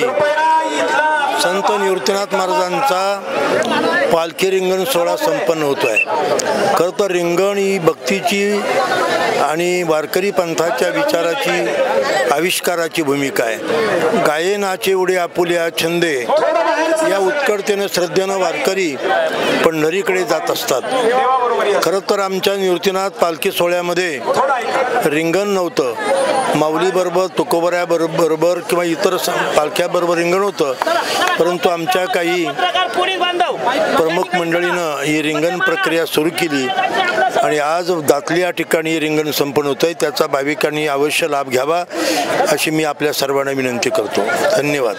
ठिकाणी संत निवृत्तीनाथ महाराजांचा पालखी रिंगण सोहळा संपन्न होतो आहे। खरं तर रिंगण ही भक्तीची आणि वारकरी पंथाच्या विचाराची आविष्काराची भूमिका आहे। गायनाचे उडे आपुल्या छंदे या उत्कटतेनं श्रद्धेनं वारकरी पंढरीकडे जात असतात। खरं तर आमच्या निवृत्तीनाथ पालखी सोहळ्यामध्ये रिंगण नव्हतं, माऊलीबरोबर तुकोबऱ्याबरोबर किंवा इतर पालख्याबरोबर रिंगण होतं, परंतु आमच्या काही प्रमुख मंडळीनं ही रिंगण प्रक्रिया सुरू केली आणि आज दातली या ठिकाणी हे रिंगण संपन्न होतं आहे। त्याचा भाविकांनी अवश्य लाभ घ्यावा अशी मी आपल्या सर्वांना विनंती करतो। धन्यवाद।